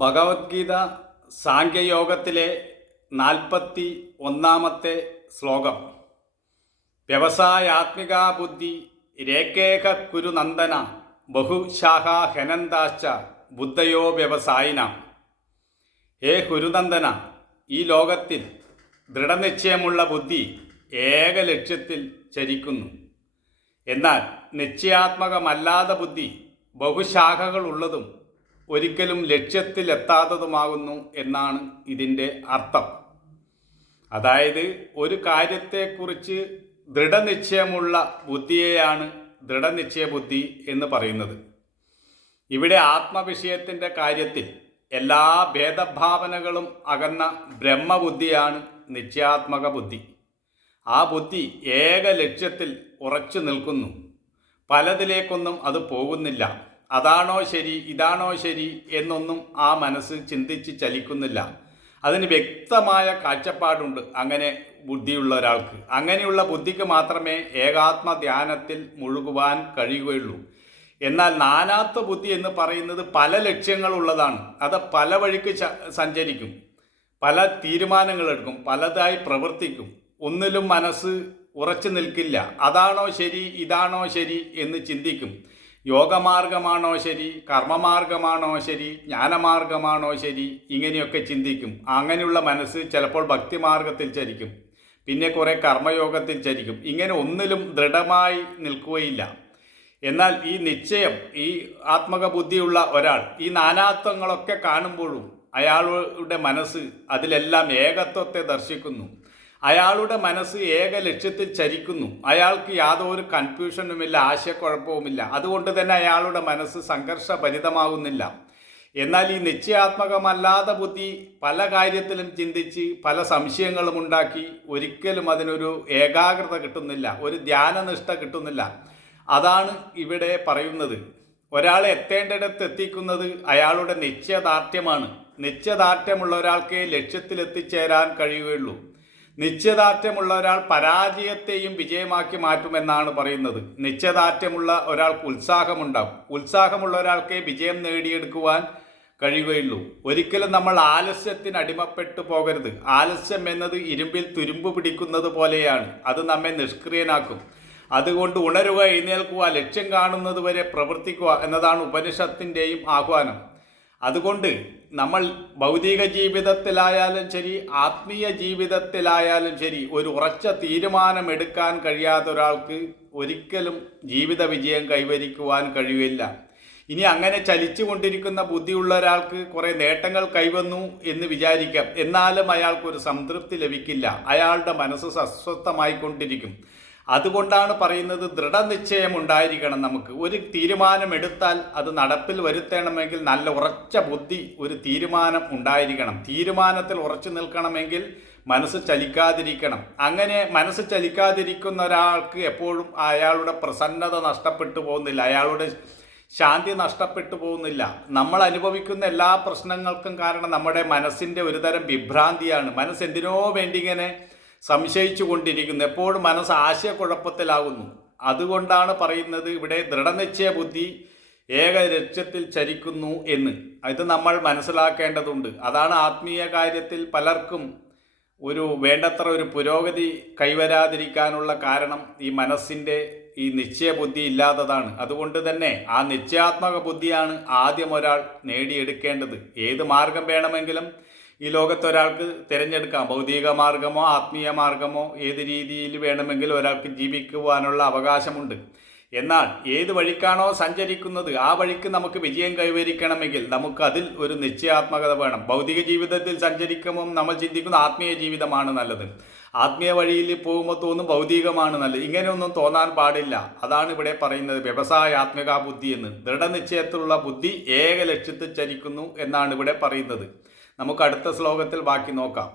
ഭഗവത്ഗീത സാംഖ്യയോഗത്തിലെ 41 ശ്ലോകം. വ്യവസായാത്മികാ ബുദ്ധി രേഖേഖ കുരുനന്ദന ബഹുശാഖാ ഹനന്താശ്ച ബുദ്ധയോ വ്യവസായിന. ഹേ കുരുനന്ദന, ഈ ലോകത്തിൽ ദൃഢനിശ്ചയമുള്ള ബുദ്ധി ഏക ലക്ഷ്യത്തിൽ ചരിക്കുന്നു. എന്നാൽ നിശ്ചയാത്മകമല്ലാത്ത ബുദ്ധി ബഹുശാഖകളുള്ളതും ഒരിക്കലും ലക്ഷ്യത്തിലെത്താത്തതുമാകുന്നു എന്നാണ് ഇതിൻ്റെ അർത്ഥം. അതായത് ഒരു കാര്യത്തെക്കുറിച്ച് ദൃഢനിശ്ചയമുള്ള ബുദ്ധിയെയാണ് ദൃഢനിശ്ചയ ബുദ്ധി എന്ന് പറയുന്നത്. ഇവിടെ ആത്മവിഷയത്തിൻ്റെ കാര്യത്തിൽ എല്ലാ ഭേദഭാവനകളും അകന്ന ബ്രഹ്മബുദ്ധിയാണ് നിശ്ചയാത്മക ബുദ്ധി. ആ ബുദ്ധി ഏക ലക്ഷ്യത്തിൽ ഉറച്ചു നിൽക്കുന്നു. പലതിലേക്കൊന്നും അത് പോകുന്നില്ല. അതാണോ ശരി, ഇതാണോ ശരി എന്നൊന്നും ആ മനസ്സ് ചിന്തിച്ച് ചലിക്കുന്നില്ല. അതിന് വ്യക്തമായ കാഴ്ചപ്പാടുണ്ട് അങ്ങനെ ബുദ്ധിയുള്ള ഒരാൾക്ക്. അങ്ങനെയുള്ള ബുദ്ധിക്ക് മാത്രമേ ഏകാത്മ ധ്യാനത്തിൽ മുഴുകുവാൻ കഴിയുകയുള്ളൂ. എന്നാൽ നാനാത്വ ബുദ്ധി എന്ന് പറയുന്നത് പല ലക്ഷ്യങ്ങളുള്ളതാണ്. അത് പല വഴിക്ക് സഞ്ചരിക്കും, പല തീരുമാനങ്ങളെടുക്കും, പലതായി പ്രവർത്തിക്കും. ഒന്നിലും മനസ്സ് ഉറച്ചു നിൽക്കില്ല. അതാണോ ശരി, ഇതാണോ ശരി എന്ന് ചിന്തിക്കും. യോഗമാർഗമാണോ ശരി, കർമ്മമാർഗമാണോ ശരി, ജ്ഞാനമാർഗമാണോ ശരി, ഇങ്ങനെയൊക്കെ ചിന്തിക്കും. അങ്ങനെയുള്ള മനസ്സ് ചിലപ്പോൾ ഭക്തിമാർഗത്തിൽ ചരിക്കും, പിന്നെ കുറേ കർമ്മയോഗത്തിൽ ചരിക്കും. ഇങ്ങനെ ഒന്നിലും ദൃഢമായി നിൽക്കുകയില്ല. എന്നാൽ ഈ നിശ്ചയം, ഈ ആത്മക ബുദ്ധിയുള്ള ഒരാൾ ഈ നാനാത്വങ്ങളൊക്കെ കാണുമ്പോഴും അയാളുടെ മനസ്സ് അതിലെല്ലാം ഏകത്വത്തെ ദർശിക്കുന്നു. അയാളുടെ മനസ്സ് ഏക ലക്ഷ്യത്തിൽ ചരിക്കുന്നു. അയാൾക്ക് യാതൊരു കൺഫ്യൂഷനുമില്ല, ആശയക്കുഴപ്പവുമില്ല. അതുകൊണ്ട് തന്നെ അയാളുടെ മനസ്സ് സംഘർഷഭരിതമാകുന്നില്ല. എന്നാൽ ഈ നിശ്ചയാത്മകമല്ലാത്ത ബുദ്ധി പല കാര്യത്തിലും ചിന്തിച്ച് പല സംശയങ്ങളും ഉണ്ടാക്കി ഒരിക്കലും അതിനൊരു ഏകാഗ്രത കിട്ടുന്നില്ല, ഒരു ധ്യാനനിഷ്ഠ കിട്ടുന്നില്ല. അതാണ് ഇവിടെ പറയുന്നത്. ഒരാളെ എത്തേണ്ടിടത്ത് എത്തിക്കുന്നത് അയാളുടെ നിശ്ചയദാർഢ്യമാണ്. നിശ്ചയദാർഢ്യമുള്ള ഒരാൾക്കേ ലക്ഷ്യത്തിലെത്തിച്ചേരാൻ കഴിയുകയുള്ളൂ. നിശ്ചയദാർഢ്യമുള്ള ഒരാൾ പരാജയത്തെയും വിജയമാക്കി മാറ്റുമെന്നാണ് പറയുന്നത്. നിശ്ചയദാർഢ്യമുള്ള ഒരാൾക്ക് ഉത്സാഹമുണ്ടാകും. ഉത്സാഹമുള്ള ഒരാൾക്കേ വിജയം നേടിയെടുക്കുവാൻ കഴിയുകയുള്ളൂ. ഒരിക്കലും നമ്മൾ ആലസ്യത്തിന് അടിമപ്പെട്ടു പോകരുത്. ആലസ്യം എന്നത് ഇരുമ്പിൽ തുരുമ്പ് പിടിക്കുന്നത് പോലെയാണ്. അത് നമ്മെ നിഷ്ക്രിയനാക്കും. അതുകൊണ്ട് ഉണരുക, എഴുന്നേൽക്കുക, ലക്ഷ്യം കാണുന്നത് വരെ പ്രവർത്തിക്കുക എന്നതാണ് ഉപനിഷത്തിൻ്റെയും ആഹ്വാനം. അതുകൊണ്ട് നമ്മൾ ഭൗതിക ജീവിതത്തിലായാലും ശരി, ആത്മീയ ജീവിതത്തിലായാലും ശരി, ഒരു ഉറച്ച തീരുമാനമെടുക്കാൻ കഴിയാത്ത ഒരാൾക്ക് ഒരിക്കലും ജീവിത വിജയം കൈവരിക്കുവാൻ കഴിയില്ല. ഇനി അങ്ങനെ ചലിച്ചു കൊണ്ടിരിക്കുന്ന ബുദ്ധിയുള്ള ഒരാൾക്ക് കുറേ നേട്ടങ്ങൾ കൈവന്നു എന്ന് വിചാരിക്കാം. എന്നാലും അയാൾക്കൊരു സംതൃപ്തി ലഭിക്കില്ല. അയാളുടെ മനസ്സ് അസ്വസ്ഥമായിക്കൊണ്ടിരിക്കും. അതുകൊണ്ടാണ് പറയുന്നത് ദൃഢനിശ്ചയം ഉണ്ടായിരിക്കണം. നമുക്ക് ഒരു തീരുമാനമെടുത്താൽ അത് നടപ്പിൽ വരുത്തണമെങ്കിൽ നല്ല ഉറച്ച ബുദ്ധി, ഒരു തീരുമാനം ഉണ്ടായിരിക്കണം. തീരുമാനത്തിൽ ഉറച്ചു നിൽക്കണമെങ്കിൽ മനസ്സ് ചലിക്കാതിരിക്കണം. അങ്ങനെ മനസ്സ് ചലിക്കാതിരിക്കുന്ന ഒരാൾക്ക് എപ്പോഴും അയാളുടെ പ്രസന്നത നഷ്ടപ്പെട്ടു പോകുന്നില്ല, അയാളുടെ ശാന്തി നഷ്ടപ്പെട്ടു പോകുന്നില്ല. നമ്മൾ അനുഭവിക്കുന്ന എല്ലാ പ്രശ്നങ്ങൾക്കും കാരണം നമ്മുടെ മനസ്സിൻ്റെ ഒരുതരം വിഭ്രാന്തിയാണ്. മനസ്സ് എന്തിനോ വേണ്ടി ഇങ്ങനെ സംശയിച്ചു കൊണ്ടിരിക്കുന്നു. എപ്പോഴും മനസ്സ് ആശയക്കുഴപ്പത്തിലാകുന്നു. അതുകൊണ്ടാണ് പറയുന്നത് ഇവിടെ ദൃഢനിശ്ചയ ബുദ്ധി ഏക ലക്ഷ്യത്തിൽ ചരിക്കുന്നു എന്ന്. ഇത് നമ്മൾ മനസ്സിലാക്കേണ്ടതുണ്ട്. അതാണ് ആത്മീയ കാര്യത്തിൽ പലർക്കും വേണ്ടത്ര ഒരു പുരോഗതി കൈവരാതിരിക്കാനുള്ള കാരണം ഈ മനസ്സിൻ്റെ ഈ നിശ്ചയ ബുദ്ധി ഇല്ലാത്തതാണ്. അതുകൊണ്ട് തന്നെ ആ നിശ്ചയാത്മക ബുദ്ധിയാണ് ആദ്യം ഒരാൾ നേടിയെടുക്കേണ്ടത്. ഏത് മാർഗം വേണമെങ്കിലും ഈ ലോകത്തൊരാൾക്ക് തിരഞ്ഞെടുക്കാം. ഭൗതിക മാർഗമോ ആത്മീയ മാർഗമോ ഏത് രീതിയിൽ വേണമെങ്കിലും ഒരാൾക്ക് ജീവിക്കുവാനുള്ള അവകാശമുണ്ട്. എന്നാൽ ഏത് വഴിക്കാണോ സഞ്ചരിക്കുന്നത് ആ വഴിക്ക് നമുക്ക് വിജയം കൈവരിക്കണമെങ്കിൽ നമുക്ക് അതിൽ ഒരു നിശ്ചയാത്മകത വേണം. ഭൗതിക ജീവിതത്തിൽ സഞ്ചരിക്കുമ്പോൾ നമ്മൾ ചിന്തിക്കുന്ന ആത്മീയ ജീവിതമാണ് നല്ലത്. ആത്മീയ വഴിയിൽ പോകുമ്പോൾ തോന്നും ഭൗതികമാണ് നല്ലത്. ഇങ്ങനെയൊന്നും തോന്നാൻ പാടില്ല. അതാണ് ഇവിടെ പറയുന്നത് വ്യവസായാത്മിക ബുദ്ധി എന്ന്. ദൃഢനിശ്ചയത്തിലുള്ള ബുദ്ധി ഏക ലക്ഷ്യത്തിൽ ചരിക്കുന്നു എന്നാണ് ഇവിടെ പറയുന്നത്. നമുക്ക് അടുത്ത ശ്ലോകത്തിൽ ബാക്കി നോക്കാം.